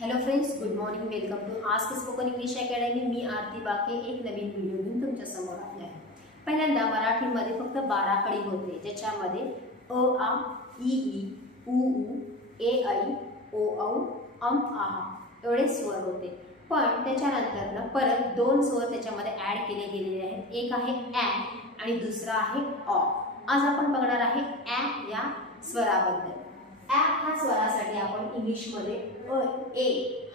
Hello friends, good morning. Welcome to आज के spoken English academy. मी आरती बाके एक नवीन व्हिडिओ घेऊन तुमच्या समोर आले आहे. पहिल्यांदा मराठीमध्ये फक्त 12 कडी होते, ज्याच्यामध्ये अ आ इ ई उ ऊ ए ऐ ओ औ अम आहा एवढे स्वर होते. पण त्याच्यानंतर परत 2 स्वर त्याच्यामध्ये ॲड केले गेलेले आहेत. एक आहे ॲ आणि दुसरा आहे ऑ. आज आपण बघणार आहे ॲ या स्वराबद्दल. ॲ ह्या स्वरासाठी आपण इंग्लिशमध्ये ए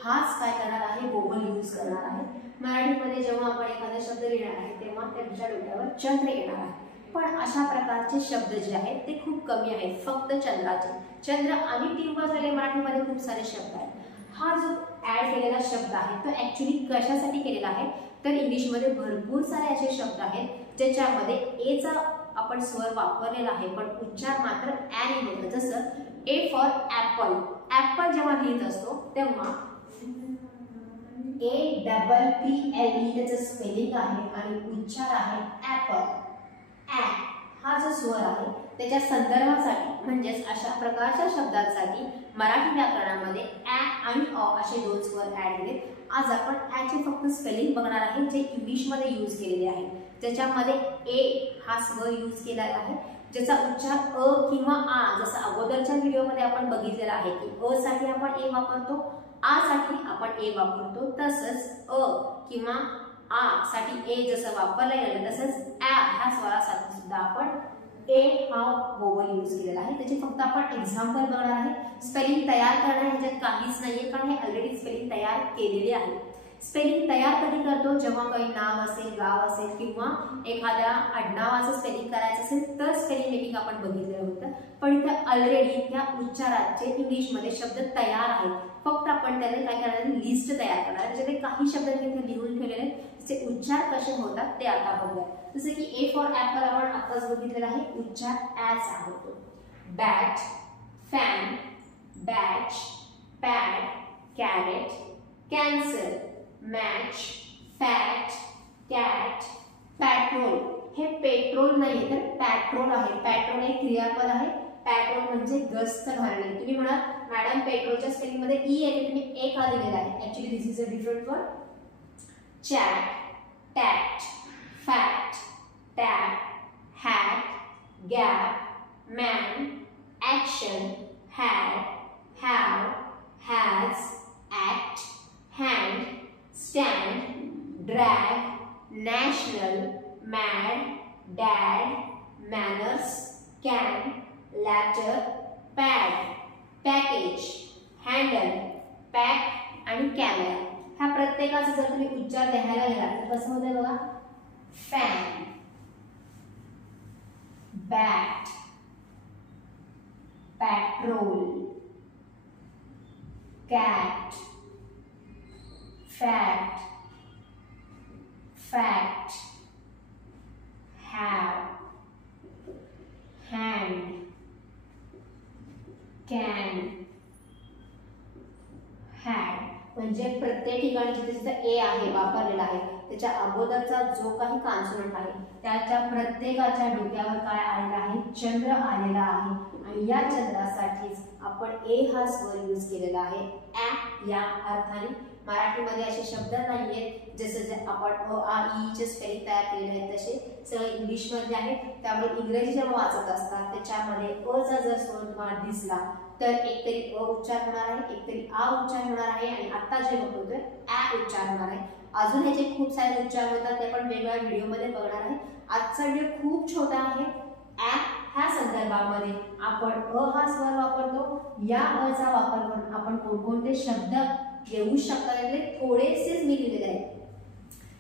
हाच काय करणार आहे, वोवल यूज करणार आहे. मराठीमध्ये जेव्हा आपण एखादा शब्द लिहिणार आहे तेव्हा त्याच्या डोक्यावर चंद्र येणार आहे. पण अशा प्रकारचे शब्द जे आहेत ते खूप कमी आहेत. फक्त चंद्राचे चंद्र आणि टिंब झाले. मराठीमध्ये खूप सारे शब्द आहेत. हा जो ॲड केलेला शब्द आहे तो ॲक्च्युली कशासाठी केलेला आहे तर इंग्लिशमध्ये भरपूर सारे असे शब्द आहेत ज्याच्यामध्ये एचा आपण स्वर वापरलेला आहे, पण उच्चार मात्र ॲ ने होतो. जसं ए फॉर ॲपल. ॲपल जेव्हा लिहित असतो तेव्हा APPLE त्याचं स्पेलिंग आहे आणि उच्चार आहे ॲपल. ॲ हा जो स्वर आहे त्याच्या संदर्भासाठी म्हणजेच अशा प्रकारच्या शब्दांसाठी मराठी व्याकरणामध्ये ॲ आणि अ असे 2 स्वर ॲड केले. आज आपण ॲचे फक्त स्पेलिंग बघणार आहे जे इंग्लिशमध्ये यूज केलेले आहे. त्याच्यामध्ये ए हा स्वर यूज केला आहे ज्याचा उच्चार अ किंवा आ, जसं अगोदरच्या व्हिडिओमध्ये आपण बघितलेलं आहे की अ साठी आपण ए वापरतो, आ साठी आपण ए वापरतो. तसंच अ किंवा आ साठी ए जसं वापरलं गेलं तसंच ॲ ह्या स्वरासाठी सुद्धा आपण ए हा वोवल यूज केलेला आहे. त्याची फक्त आपण एक्झाम्पल बघणार आहे. स्पेलिंग तयार करणं ह्याच्यात काहीच नाहीये, कारण हे ऑलरेडी स्पेलिंग तयार केलेले आहे. स्पेलिंग तयार कधी करतो जेव्हा काही नाव असेल, गाव असेल किंवा एखाद्या आडनावाचं स्पेलिंग करायचं असेल तर स्पेलिंग मेकिंग आपण बघितलेलं होतं. पण इथे ऑलरेडी या उच्चाराचे इंग्लिशमध्ये शब्द तयार आहेत. फक्त आपण त्याने काय करणार, लिस्ट तयार करणार. त्याच्यामध्ये काही शब्द मी लिहून ठेवलेले त्याचे उच्चार कसे होतात ते आता बघूया. जसं की ए फॉर ॲपल आपण आताच बघितलेलं आहे, उच्चार ॲचा होतो. Bat, fan, batch, pad, carrot, cancer, match, fat, cat, petrol. हे पेट्रोल नाही तर पेट्रोल आहे. पेट्रोल हे क्रियापद आहे. पेट्रोल म्हणजे गस्त घालणे. तुम्ही म्हणा मॅडम पेट्रोलच्या स्पेलिंग मध्ये ई येते, तुम्ही ए का दिलेला आहे. Actually this is a different word. Chat, tat, fat, tap, hat, gap, man, action, had, have, has, act, hand, stand, drag, national, mad, dad, manners, can, latter, pad, package, handle, pack आणि camera. ह्या प्रत्येकाचा जर तुम्ही उच्चार द्यायला गेला तर कसं होतं बघा. Fan, bat, petrol, cat, fat, fact, have, hand, can, had. म्हणजे प्रत्येक ठिकाणी जिथे जिथे ए आहे वापरलेला आहे त्याच्या अगोदरचा जो काही कॉन्सोनंट आहे त्याच्या प्रत्येकाच्या डोक्यावर काय आलेला आहे, चंद्र आलेला आहे. आणि या चंद्रासाठीच आपण ए हा स्वर यूज केलेला आहे. ॲ या अर्थाने मराठीमध्ये असे शब्द नाहीयेत जसं आपण अ आ ई चे स्पेलिंग तयार केलेले आहेत तसे सगळे इंग्लिशमध्ये आहेत. त्यामुळे इंग्रजी जेव्हा वाचत असतात त्याच्यामध्ये अ चा जर स्वर तुम्हाला दिसला तर एकतरी अ उच्चार होणार आहे, एकतरी आ उच्चार होणार आहे आणि आता जे बघतोय ॲ उच्चार होणार आहे. अजून ह्याचे खूप सारे उच्चार होतात ते पण वेगवेगळ्या व्हिडिओमध्ये बघणार आहे. आजचा व्हिडिओ खूप छोटा आहे. ॲ ह्या संदर्भामध्ये आपण अ हा स्वर वापरतो. या अ चा वापर करून आपण कोणकोणते शब्द घेऊ शकतात यातले थोडेसेच मी लिहिलेले आहेत.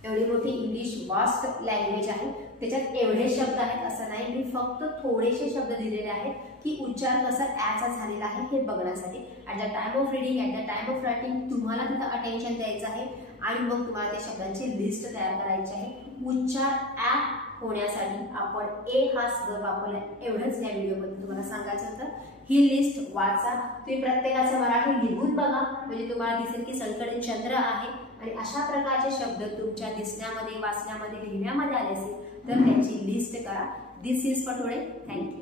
एवढी मोठी इंग्लिश वास्ट लँग्वेज आहे, त्याच्यात एवढे शब्द आहेत असं नाही. मी फक्त थोडेसे शब्द दिलेले आहेत की उच्चार कसा ॲचा झालेला आहे हे बघण्यासाठी. At the time of reading, at the time of writing तुम्हाला तिथं अटेन्शन द्यायचं आहे आणि मग तुम्हाला त्या शब्दांची लिस्ट तयार करायची आहे. उच्चार ॲ होण्यासाठी आपण ए हा स्वर वापरला एवढंच या व्हिडिओमध्ये तुम्हाला सांगायचं होतं. ही लिस्ट वाचा, तुम्ही प्रत्येकाचं मराठी लिहून बघा म्हणजे तुम्हाला दिसेल की सगळीकडे चंद्र आहे. आणि अशा प्रकारचे शब्द तुमच्या दिसण्यामध्ये, वाचण्यामध्ये, लिहिण्यामध्ये आले असेल तर त्याची लिस्ट करा. दिस इज फॉर टुडे. थँक्यू.